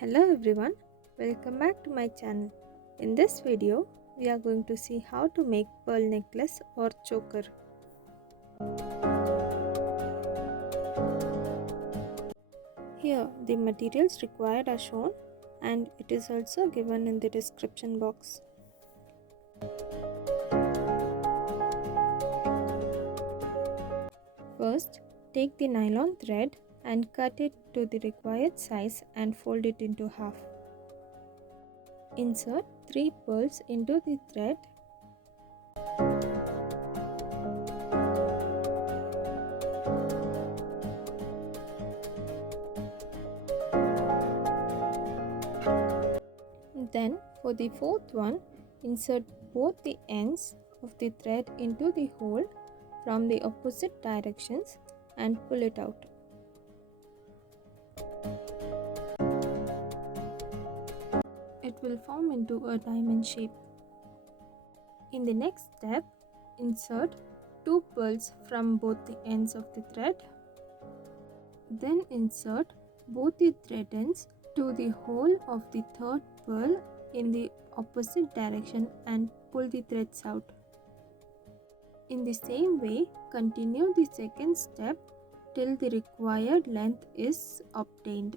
Hello everyone, welcome back to my channel. In this video, we are going to see how to make pearl necklace or choker. Here, the materials required are shown and it is also given in the description box. First, take the nylon thread and cut it to the required size and fold it into half. Insert 3 pearls into the thread. Then for the fourth one, insert both the ends of the thread into the hole from the opposite directions and pull it out. It will form into a diamond shape. In the next step, insert 2 pearls from both the ends of the thread. Then insert both the thread ends to the hole of the third pearl in the opposite direction and pull the threads out. In the same way, continue the second step till the required length is obtained.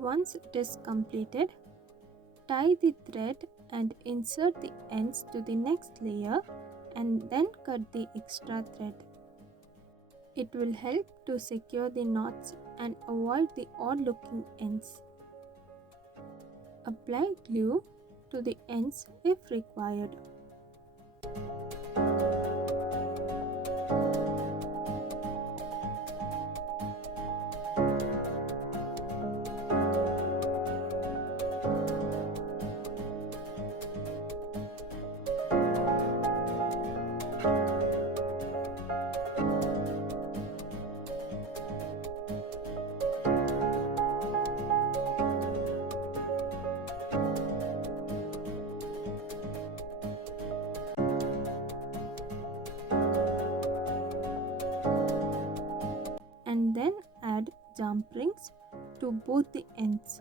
Once it is completed, tie the thread and insert the ends to the next layer and then cut the extra thread. It will help to secure the knots and avoid the odd looking ends. Apply glue to the ends if required. jump rings to both the ends.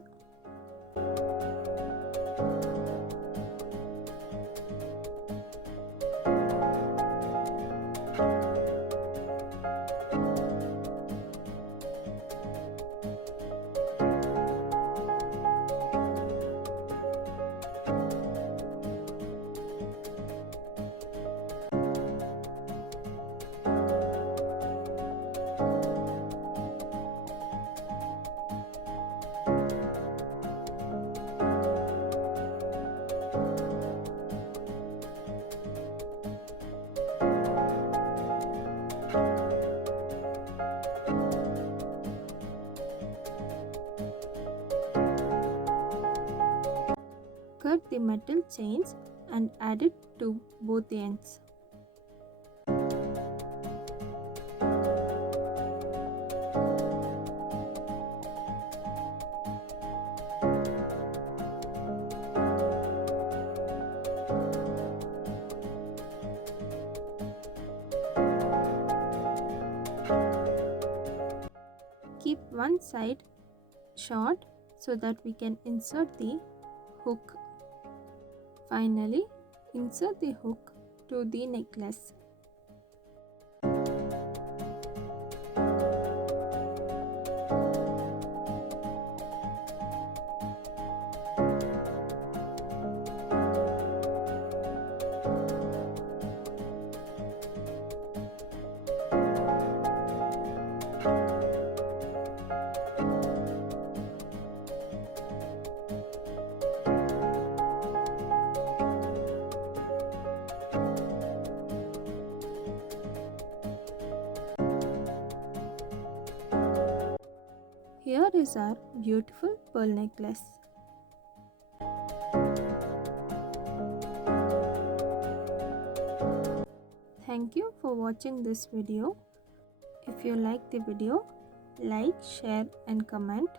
Cut the metal chains and add it to both the ends. Keep one side short so that we can insert the hook. Finally, insert the hook to the necklace. Here is our beautiful pearl necklace. Thank you for watching this video. If you like the video, like, share and comment.